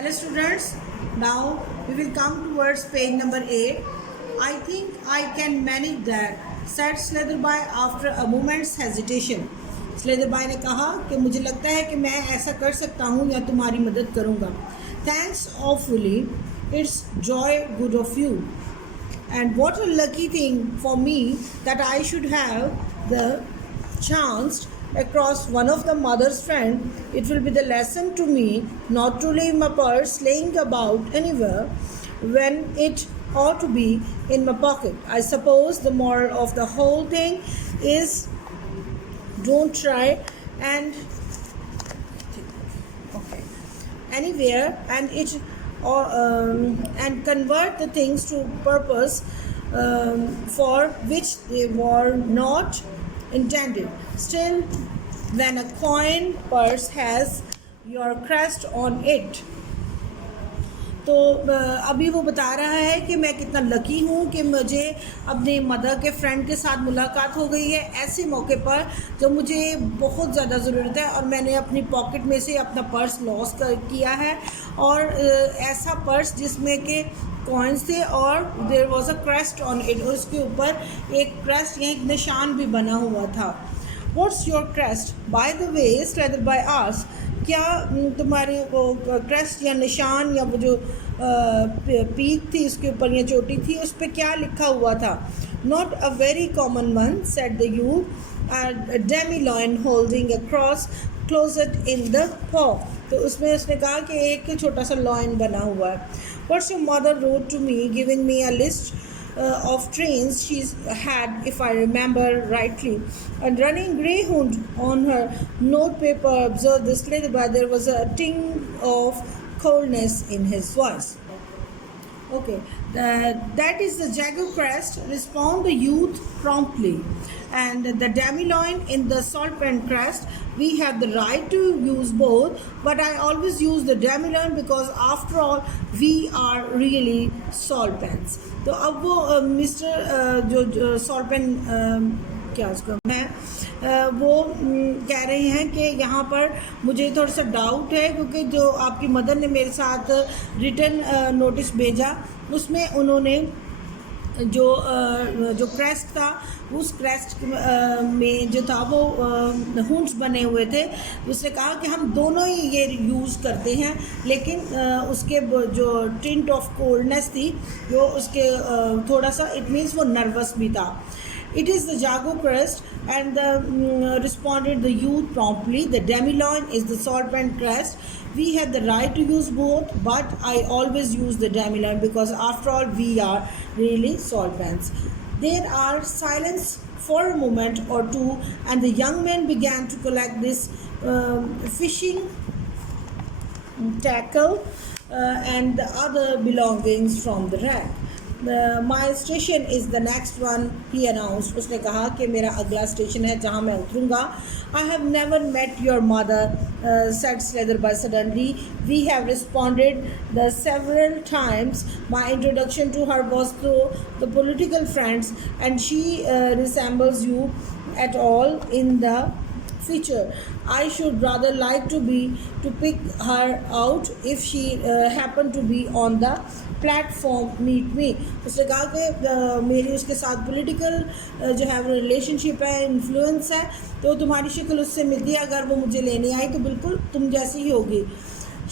Hello students, now we will come towards page number 8. I think I can manage that, said Slytherby after a moment's hesitation. Slytherby ने कहा कि मुझे लगता है कि मैं ऐसा कर सकता हूँ या तुम्हारी मदद करूँगा. Thanks awfully, it's joy good of you. And what a lucky thing for me that I should have the chance across one of the mother's friend. It will be the lesson to me not to leave my purse laying about anywhere when it ought to be in my pocket. I suppose the moral of the whole thing is don't try and anywhere and convert the things to purpose for which they were not intended. Still, when a coin purse has your crest on it, तो अभी वो बता रहा है कि मैं कितना lucky हूँ कि मुझे अपने मदर के फ्रेंड के साथ मुलाकात हो गई है ऐसे मौके पर जब मुझे बहुत ज़्यादा ज़रूरत है और मैंने अपनी पॉकेट में से अपना पर्स लॉस किया है और ऐसा पर्स जिसमें के कॉइन्स थे और there was a crest on it और उसके ऊपर एक क्रेस्ट या एक निशान भी बना हुआ था. What's your crest by the way Slitherby asked. क्या तुम्हारी वो क्रेस्ट या निशान या वो जो पीक थी उसके ऊपर या चोटी थी उस पर क्या लिखा हुआ था. Not a very common one said the youth Demi lion holding a cross closet in the पॉ. तो उसमें उसने कहा कि एक छोटा सा लॉयन बना हुआ है. What's your mother wrote to me giving me a list of trains she's had, if I remember rightly, and running greyhound on her notepaper. Observed this later, but there was a ting of coldness in his voice. Okay, that is the Jaguar crest, respond the youth promptly. And the Damiloin in the Saltpan crest, we have the right to use both, but I always use the Damiloin because after all, we are really Saltpans. तो अब वो mister जो सॉल्पेन क्या उसका है वो कह रहे हैं कि यहाँ पर मुझे थोड़ा सा डाउट है क्योंकि जो आपकी मदर ने मेरे साथ रिटर्न नोटिस भेजा उसमें उन्होंने जो क्रेस्ट था उस क्रेस्ट में जो था वो हूंट्स बने हुए थे. उसने कहा कि हम दोनों ही ये यूज़ करते हैं लेकिन उसके जो टिंट ऑफ कोल्डनेस थी वो उसके थोड़ा सा इट मीन्स वो नर्वस भी था. It is the Jaguar crest and responded the youth promptly. The Damiloin is the Saltpan crest. We have the right to use both, but I always use the Damiloin because after all we are really Saltpans. There are silence for a moment or two and the young men began to collect this fishing tackle and the other belongings from the rack. My station is the next one, he announced. उसने कहा कि मेरा अगला station है जहाँ मैं उतरूँगा. I have never met your mother, said Slytherby suddenly. We have responded the several times. My introduction to her was through the political friends, and she resembles you at all in the feature. I should rather like to pick her out if she happened to be on the platform meet me. उसने कहा कि मेरी उसके साथ political जो है वो relationship है इन्फ्लुएंस है तो तुम्हारी शक्ल उससे मिलती है. अगर वो मुझे लेने आई तो बिल्कुल तुम जैसी ही होगी.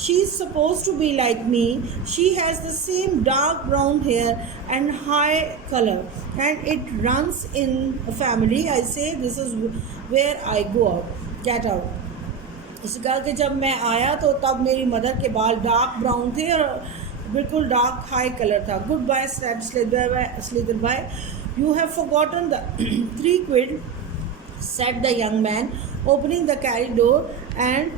She is supposed to be like me. She has the same dark brown hair and high color and it runs in a family. I say this is where I go out. Get out. उसने कहा कि जब मैं आया तो तब मेरी mother के बाल डार्क ब्राउन थे और बिल्कुल डार्क हाई कलर था. Goodbye said Slytherby. You have forgotten the 3 quid, said the young man, opening the carriage door and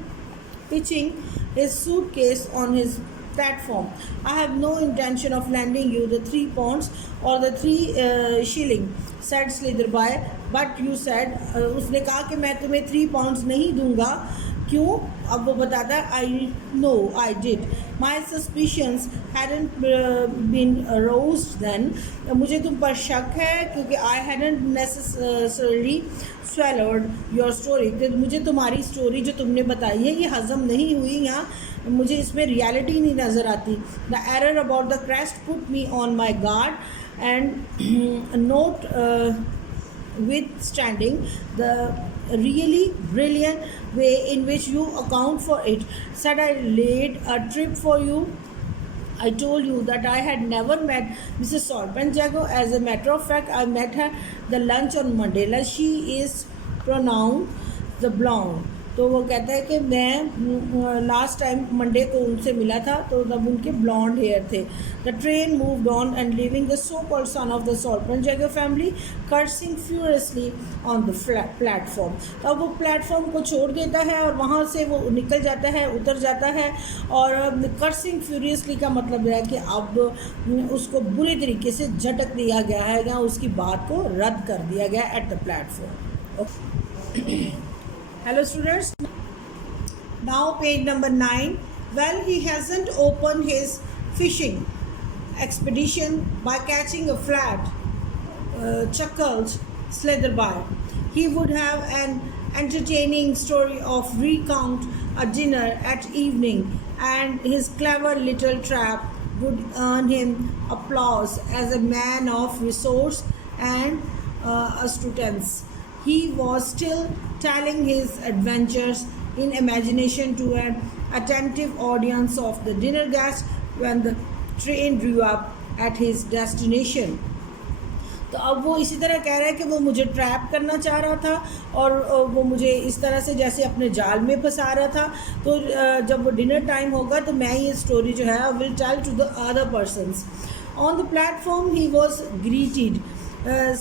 pitching his suitcase on his platform. I have no intention of lending you the 3 pounds or the 3 shilling, said Slytherby. But you said, उसने कहा कि मैं तुम्हें 3 pounds नहीं दूंगा क्यों? अब वो बताता है, I know I did, my suspicions hadn't been aroused then, मुझे तुम पर शक है क्योंकि I hadn't necessarily swallowed your story, तो मुझे तुम्हारी स्टोरी जो तुमने बताई है ये हज़म नहीं हुई, यहाँ मुझे इसमें रियलिटी नहीं नज़र आती. The error about the crest put me on my guard and note withstanding the really brilliant way in which you account for it, said I laid a trip for you. I told you that I had never met Mrs. Sorpenjago. As a matter of fact, I met her the lunch on Monday. She is pronounced the blonde. तो वो कहता है कि मैं last time Monday को उनसे मिला था तो तब उनके ब्लॉन्ड हेयर थे. The train moved on and leaving the so called son of the Solpenjago family cursing furiously on the platform. तो अब वो प्लेटफॉर्म को छोड़ देता है और वहाँ से वो निकल जाता है, उतर जाता है. और कर्सिंग फ्यूरियसली का मतलब है कि अब उसको बुरी तरीके से झटक दिया गया है या उसकी बात को रद्द कर दिया गया at the platform. Hello students, now page number 9. Well, he hasn't opened his fishing expedition by catching a flat, chuckled Slitherby. He would have an entertaining story of recount a dinner at evening, and his clever little trap would earn him applause as a man of resource and astutance. He was still telling his adventures in imagination to an attentive audience of the dinner guests when the train drew up at his destination. तो अब वो इसी तरह कह रहा है कि वो मुझे ट्रैप करना चाह रहा था और वो मुझे इस तरह से जैसे अपने जाल में फंसा रहा था. तो जब वो डिनर टाइम होगा तो मैं ये स्टोरी जो है I will tell to the other persons. On the platform he was greeted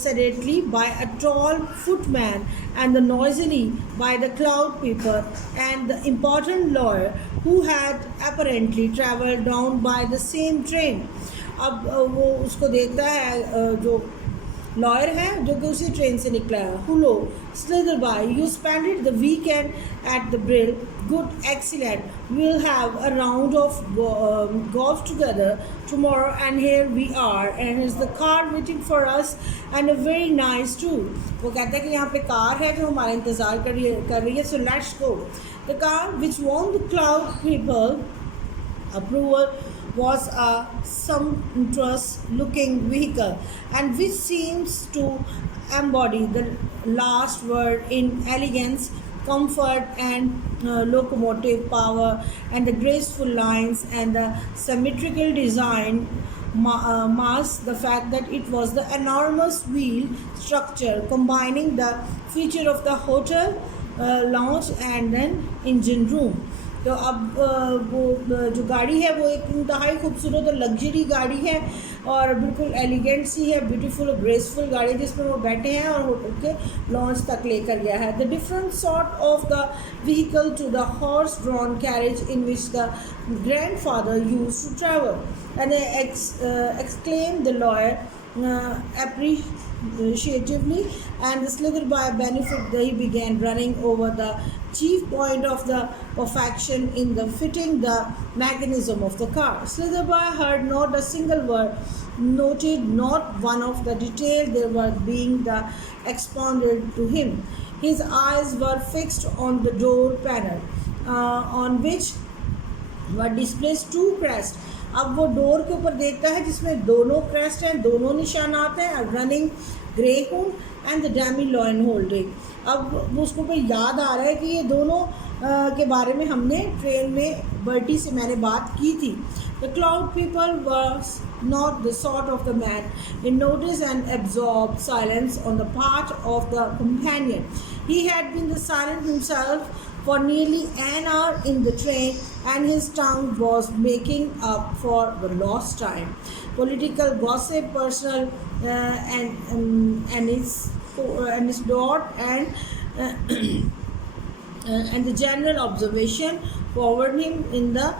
sedately by a tall footman and noisily by the cloud people and the important lawyer who had apparently travelled down by the same train. अब वो उसको देखता है जो lawyer है जो कि उसी ट्रेन से निकला है. Hullo Slitherby, you spended the weekend at the Brill. Good, excellent. we'll have a round of golf together tomorrow and here we are and is the car waiting for us and a very nice too. वो कहता है कि यहाँ पे car है जो हमारा इंतज़ार कर रही है. so let's go. The car which won the cloud people approval was a sumptuous looking vehicle and which seems to embody the last word in elegance, comfort and locomotive power and the graceful lines and the symmetrical design masked the fact that it was the enormous wheel structure combining the feature of the hotel, lounge and then engine room. तो अब वो जो गाड़ी है वो एक इंतहाई खूबसूरत और लग्जरी गाड़ी है और बिल्कुल एलिगेंट सी है, ब्यूटीफुल और ग्रेसफुल गाड़ी जिसमें वो बैठे हैं और होटल के लॉन्च तक लेकर गया है. The different sort of the vehicle to the horse drawn carriage in which the grandfather used to travel and exclaimed the lawyer appreciatively and the Slitherby benefit he began running over the chief point of the perfection in the fitting the mechanism of the car. Slitherby heard not a single word, noted not one of the details that were being expounded to him. His eyes were fixed on the door panel on which were displayed two crests. अब वो door के ऊपर देखता है जिसमें दोनों crest हैं, दोनों निशानात हैं, running grey Hund and the डैमी lion holding. अब वो उसको पर याद आ रहा है कि ये दोनों के बारे में हमने ट्रेन में बर्टी से मैंने बात की थी. The cloud people was not the sort of the man in notice and absorbed silence on the part of the companion. He had been the silent himself for nearly an hour in the train and his tongue was making up for the lost time. Political gossip, personal anecdote and the general observation forward him in the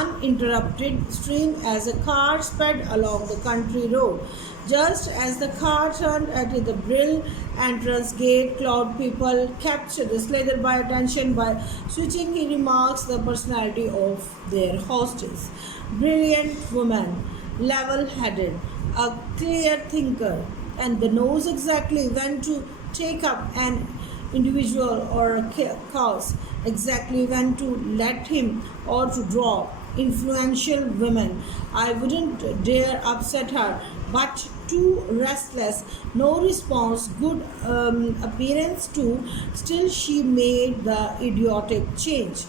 uninterrupted stream as a car sped along the country road. Just as the car turned at the Brill entrance gate, Cloud people captured the Slather by attention by switching, he remarks, the personality of their hostess. Brilliant woman, level-headed, a clear thinker, and the knows exactly when to take up an individual or a cause, exactly when to let him or to drop. Influential women. I wouldn't dare upset her, but too restless. No response, good appearance too. Still, she made the idiotic change.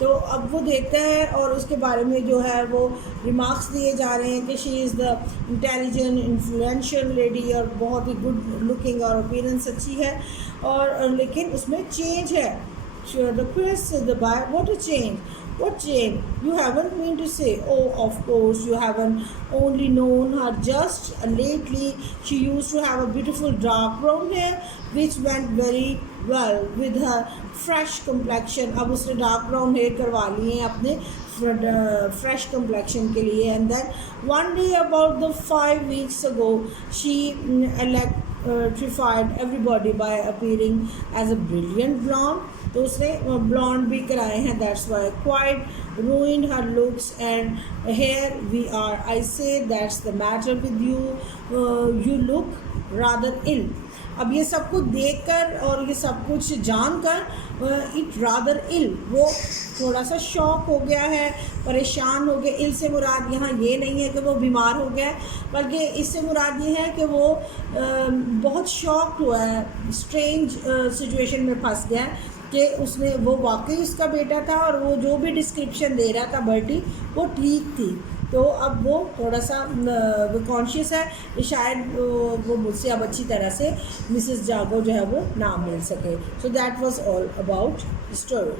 तो अब वो देता है और उसके बारे में जो है वो रिमार्क्स दिए जा रहे हैं कि she is the intelligent influential lady और बहुत ही गुड लुकिंग और अपीयरेंस अच्छी है और लेकिन उसमें चेंज है. The Chris, the buy, what a change. What change? You haven't mean to say, oh, of course, you haven't only known her just lately. She used to have a beautiful dark brown hair, which went very well with her fresh complexion. अब उसने dark brown hair करवा लिए हैं अपने fresh complexion के लिए. And then one day about the 5 weeks ago, she electrified everybody by appearing as a brilliant blonde. तो उसने ब्लॉन्ड भी कराए हैं. That's why quite ruined her looks and hair we are. I say that's the matter with you, you look rather ill. अब ये सब कुछ देखकर और ये सब कुछ जानकर इट रादर इल, वो थोड़ा सा शॉक हो गया है, परेशान हो गया. इल से मुराद यहाँ ये नहीं है कि वो बीमार हो गया, बल्कि इससे मुराद ये है कि वो बहुत शॉक हुआ है, स्ट्रेंज सिचुएशन में फंस गया कि उसने वो वाकई उसका बेटा था और वो जो भी डिस्क्रिप्शन दे रहा था बर्टी वो ठीक थी. तो अब वो थोड़ा सा कॉन्शियस है कि शायद वो मुझसे अब अच्छी तरह से मिसेस जागो जो है वो ना मिल सके. So that was all about story.